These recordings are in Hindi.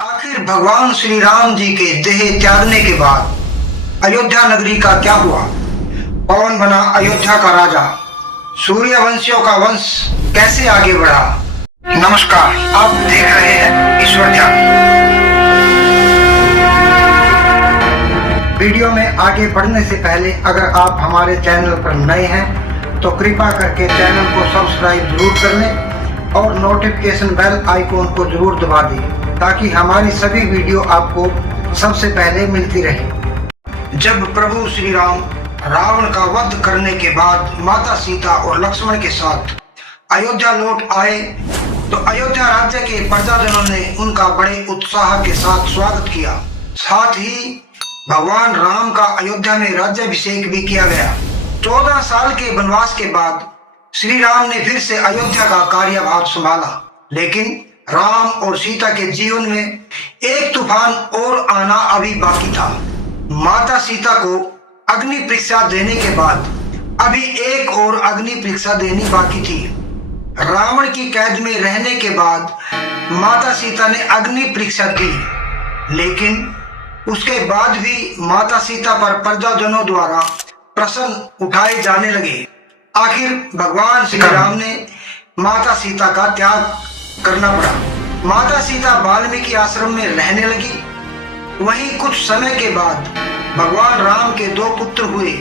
आखिर भगवान श्री राम जी के देह त्यागने के बाद अयोध्या नगरी का क्या हुआ? कौन बना अयोध्या का राजा? सूर्यवंशियों का वंश कैसे आगे बढ़ा? नमस्कार, आप देख रहे हैं ईश्वर ध्यान। वीडियो में आगे बढ़ने से पहले अगर आप हमारे चैनल पर नए हैं तो कृपया करके चैनल को सब्सक्राइब जरूर कर लें और नोटिफिकेशन बेल आइकॉन को जरूर दबा दें ताकि हमारी सभी वीडियो आपको सबसे पहले मिलती रहे। जब प्रभु श्री राम रावण का वध करने के बाद माता सीता और लक्ष्मण के साथ अयोध्या लौट आए तो अयोध्या राज्य के प्रजाजनों ने उनका बड़े उत्साह के साथ स्वागत किया। साथ ही भगवान राम का अयोध्या में राज्याभिषेक भी किया गया। 14 साल के वनवास के बाद श्री राम ने फिर से अयोध्या का कार्यभार संभाला, लेकिन राम और सीता के जीवन में एक तूफान और आना अभी बाकी था। माता सीता को अग्नि परीक्षा देने के बाद अभी एक और अग्नि परीक्षा देनी बाकी थी। रावण की कैद में रहने के बाद माता सीता ने अग्नि परीक्षा दी, लेकिन उसके बाद भी माता सीता पर प्रजाजनों द्वारा प्रश्न उठाए जाने लगे। आखिर भगवान श्री राम ने माता सीता का त्याग करना पड़ा। माता सीता वाल्मीकि आश्रम में रहने लगी। वहीं कुछ समय के बाद भगवान राम के 2 पुत्र हुए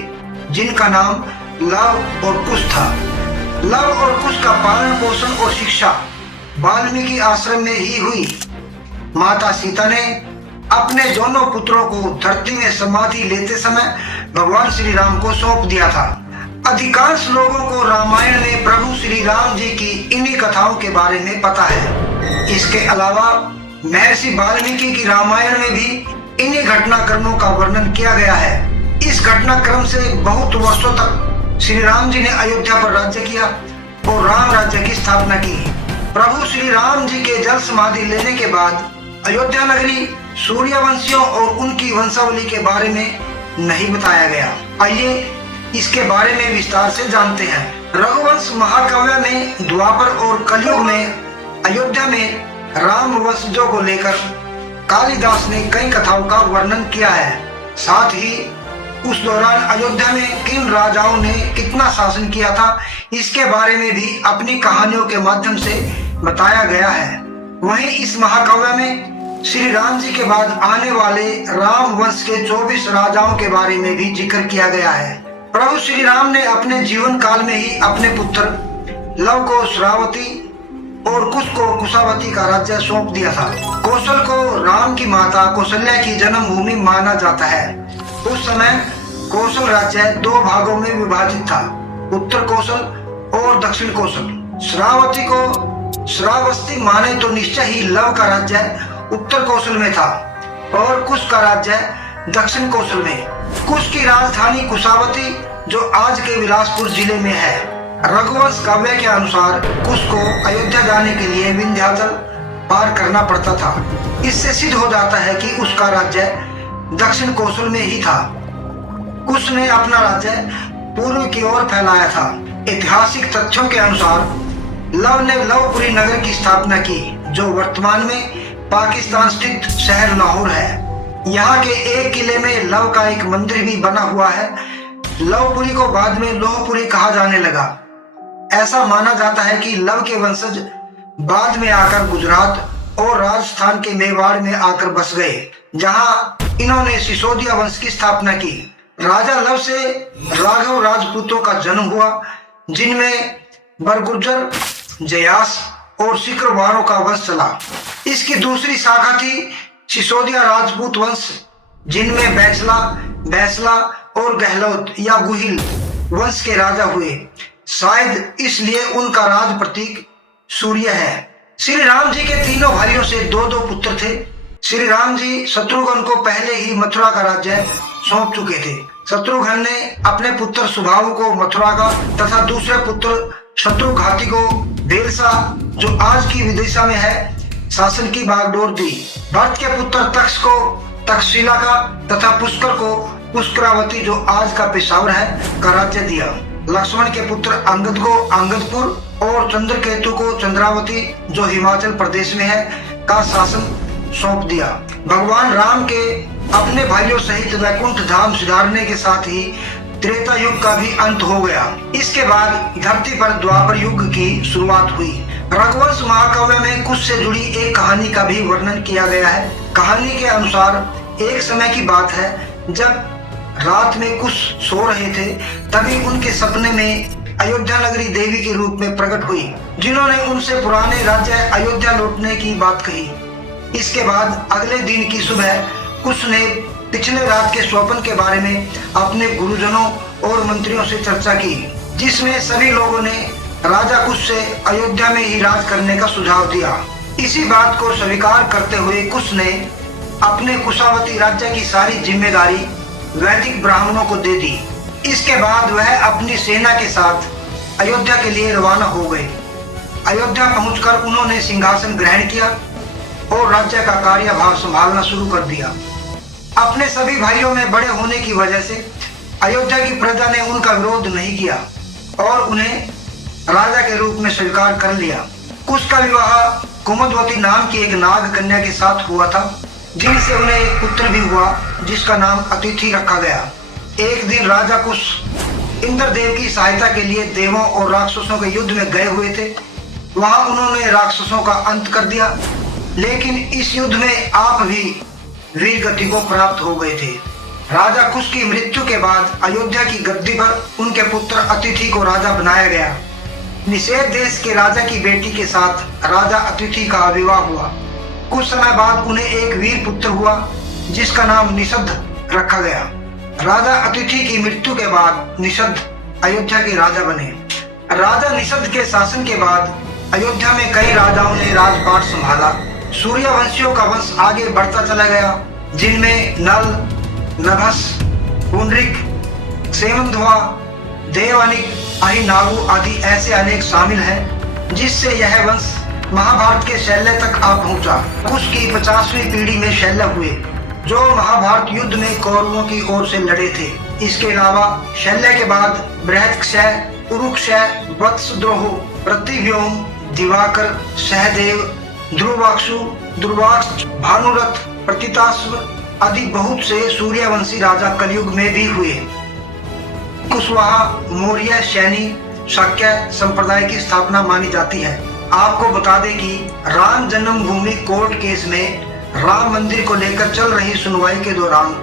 जिनका नाम लव और कुश था। लव और कुश का पालन पोषण और शिक्षा वाल्मीकि आश्रम में ही हुई। माता सीता ने अपने दोनों पुत्रों को धरती में समाधि लेते समय भगवान श्री राम को सौंप दिया था। अधिकांश लोगों को रामायण में प्रभु श्री राम जी की इन्हीं कथाओं के बारे में पता है। इसके अलावा महर्षि वाल्मीकि की रामायण में भी इन्हीं घटनाक्रमों का वर्णन किया गया है। इस घटनाक्रम से बहुत वर्षों तक श्री राम जी ने अयोध्या पर राज्य किया और राम राज्य की स्थापना की। प्रभु श्री राम जी के जल समाधि लेने के बाद अयोध्या नगरी सूर्यवंशियों और उनकी वंशावली के बारे में नहीं बताया गया। आइए इसके बारे में विस्तार से जानते हैं। रघुवंश महाकाव्य में द्वापर और कलयुग में अयोध्या में राम वंशजों को लेकर कालिदास ने कई कथाओं का वर्णन किया है। साथ ही उस दौरान अयोध्या में किन राजाओं ने कितना शासन किया था इसके बारे में भी अपनी कहानियों के माध्यम से बताया गया है। वहीं इस महाकाव्य में श्री राम जी के बाद आने वाले राम वंश के 24 राजाओं के बारे में भी जिक्र किया गया है। प्रभु श्री राम ने अपने जीवन काल में ही अपने पुत्र लव को श्रावती और कुश को कुशावती का राज्य सौंप दिया था। कौशल को राम की माता कौशल्या की जन्मभूमि माना जाता है। उस समय कौशल राज्य 2 भागों में विभाजित था, उत्तर कौशल और दक्षिण कौशल। श्रावती को श्रावस्ती माने तो निश्चय ही लव का राज्य उत्तर कौशल में था और कुश का राज्य दक्षिण कौशल में। कुश की राजधानी कुशावती जो आज के बिलासपुर जिले में है। रघुवंश काव्य के अनुसार कुश को अयोध्या जाने के लिए विंध्याचल पार करना पड़ता था। इससे सिद्ध हो जाता है कि उसका राज्य दक्षिण कौशल में ही था। कुश ने अपना राज्य पूर्व की ओर फैलाया था। ऐतिहासिक तथ्यों के अनुसार लव ने लवपुरी नगर की स्थापना की जो वर्तमान में पाकिस्तान स्थित शहर लाहौर है। यहाँ के एक किले में लव का एक मंदिर भी बना हुआ है। लवपुरी को बाद में लोहपुरी कहा जाने लगा। ऐसा माना जाता है कि लव के वंशज बाद में आकर गुजरात और राजस्थान के मेवाड़ में आकर बस गए, जहां इन्होंने सिसोदिया वंश की स्थापना की। राजा लव से राघव राजपूतों का जन्म हुआ, जिनमें बरगुर्जर, जयास और सिकरवारों का वंश चला। इसकी दूसरी शाखा थी सिसोदिया राजपूत वंश, जिनमें बैसला और गहलोत या गुहिल वंश के राजा हुए। शायद इसलिए उनका राज प्रतीक सूर्य है। श्री राम जी के तीनों भाइयों से 2-2 पुत्र थे। श्री राम जी शत्रुघ्न को पहले ही मथुरा का राज्य सौंप चुके थे। शत्रुघ्न ने अपने पुत्र सुबाहु को मथुरा का तथा दूसरे पुत्र शत्रुघाती को बेलसा जो आज की विदिशा में है शासन की बागडोर दी। भरत के पुत्र तक्ष को तक्षशिला का तथा पुष्कर को पुष्करावती जो आज का पेशावर है का राज्य दिया। लक्ष्मण के पुत्र अंगद को अंगदपुर और चंद्रकेतु को चंद्रावती जो हिमाचल प्रदेश में है का शासन सौंप दिया। भगवान राम के अपने भाइयों सहित वैकुंठ धाम सुधारने के साथ ही त्रेता युग का भी अंत हो गया। इसके बाद धरती पर द्वापर युग की शुरुआत हुई। रघुवंश महाकाव्य में कुश से जुड़ी एक कहानी का भी वर्णन किया गया है। कहानी के अनुसार एक समय की बात है, जब रात में कुश सो रहे थे, तभी उनके सपने में अयोध्या नगरी देवी के रूप में प्रकट हुई, जिन्होंने उनसे पुराने राज्य अयोध्या लौटने की बात कही। इसके बाद अगले दिन की सुबह कुश ने पिछले रात के स्वप्न के बारे में अपने गुरुजनों और मंत्रियों से चर्चा की, जिसमें सभी लोगों ने राजा कुश से अयोध्या में ही राज करने का सुझाव दिया। इसी बात को स्वीकार करते हुए कुश ने अपने कुशावती राज्य की सारी जिम्मेदारी वैदिक ब्राह्मणों को दे दी। इसके बाद वह अपनी सेना के साथ अयोध्या के लिए रवाना हो गए। अयोध्या पहुंचकर उन्होंने सिंहासन ग्रहण किया और राज्य का कार्यभार संभालना शुरू कर दिया। अपने सभी भाइयों में बड़े होने की वजह से अयोध्या की प्रजा ने उनका विरोध नहीं किया और उन्हें राजा के रूप में स्वीकार कर लिया। कुश का विवाह कुमुदवती नाम की एक नाग कन्या के साथ हुआ था, जिनसे उन्हें एक पुत्र भी हुआ, जिसका नाम अतिथि रखा गया। एक दिन राजा कुश इंद्रदेव की सहायता के लिए देवों और राक्षसों के युद्ध में गए हुए थे। वहां उन्होंने राक्षसों का अंत कर दिया, लेकिन इस युद्ध में आप भी वीर गति को प्राप्त हो गए थे। राजा कुश की मृत्यु के बाद अयोध्या की गद्दी पर उनके पुत्र अतिथि को राजा बनाया गया। निषेध देश के राजा की बेटी के साथ राजा अतिथि का विवाह हुआ। कुछ समय बाद उन्हें एक वीर पुत्र हुआ, जिसका नाम निषद रखा गया। राजा अतिथि की मृत्यु के बाद निषद अयोध्या के राजा बने। राजा निषद के शासन के बाद अयोध्या में कई राजाओं ने राजपाट संभाला। सूर्यवंशियों का वंश आगे बढ़ता चला गया, जिनमें नल, नभस, पुंडरिक, सेमंधवा, देवानिक, अहिनागु आदि ऐसे अनेक शामिल हैं, जिससे यह वंश महाभारत के शैल्य तक आ पहुंचा। कुश की 50वीं पीढ़ी में शैल्य हुए, जो महाभारत युद्ध में कौरवों की ओर से लड़े थे। इसके अलावा शैल्य के बाद बृहत्क्षय, उरुक्षय, वत्सद्रोह, प्रतिव्योम, दिवाकर, सहदेव, ध्रुवाक्षु, दुर्वाक्ष, भानुरथ, प्रतिताश्व आदि बहुत से सूर्यवंशी राजा कलयुग में भी हुए। कुशवाहा, मौर्य, सैनी, शाक्य संप्रदाय की स्थापना मानी जाती है। आपको बता दें कि राम जन्मभूमि कोर्ट केस में राम मंदिर को लेकर चल रही सुनवाई के दौरान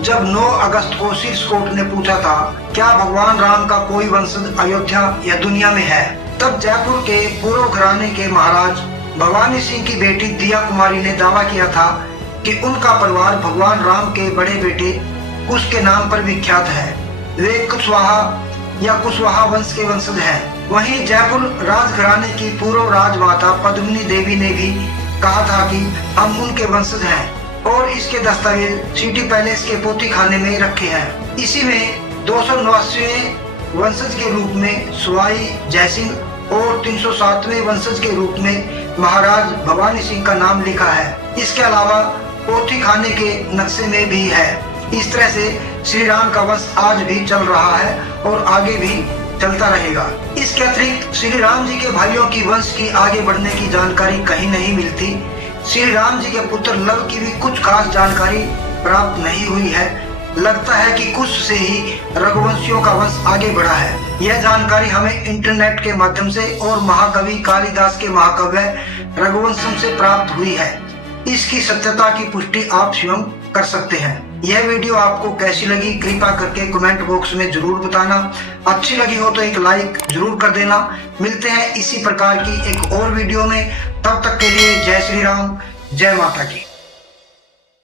जब 9 अगस्त को शीर्ष कोर्ट ने पूछा था, क्या भगवान राम का कोई वंशज अयोध्या या दुनिया में है, तब जयपुर के पूर्व घराने के महाराज भवानी सिंह की बेटी दिया कुमारी ने दावा किया था कि उनका परिवार भगवान राम के बड़े बेटे कुश के नाम पर विख्यात है। वे कुशवाहा या कुशवाहा वंश के वंशज हैं। वहीं जयपुर राजघराने की पूर्व राजमाता पद्मिनी देवी ने भी कहा था कि हम उनके वंशज हैं और इसके दस्तावेज सिटी पैलेस के पोथी खाने में रखे हैं। इसी में 289वें वंशज के रूप में सवाई जयसिंह और 307वें वंशज के रूप में महाराज भवानी सिंह का नाम लिखा है। इसके अलावा पोथी खाने के नक्शे में भी है। इस तरह से श्री राम का वंश आज भी चल रहा है और आगे भी चलता रहेगा। इसके अतिरिक्त श्री राम जी के भाइयों की वंश की आगे बढ़ने की जानकारी कहीं नहीं मिलती। श्री राम जी के पुत्र लव की भी कुछ खास जानकारी प्राप्त नहीं हुई है। लगता है कि कुश से ही रघुवंशियों का वंश आगे बढ़ा है। यह जानकारी हमें इंटरनेट के माध्यम से और महाकवि कालिदास के महाकाव्य रघुवंशम से प्राप्त हुई है। इसकी सत्यता की पुष्टि आप स्वयं कर सकते हैं। यह वीडियो आपको कैसी लगी कृपया करके कमेंट बॉक्स में जरूर बताना। अच्छी लगी हो तो एक लाइक जरूर कर देना। मिलते हैं इसी प्रकार की एक और वीडियो में, तब तक के लिए जय श्री राम, जय माता की।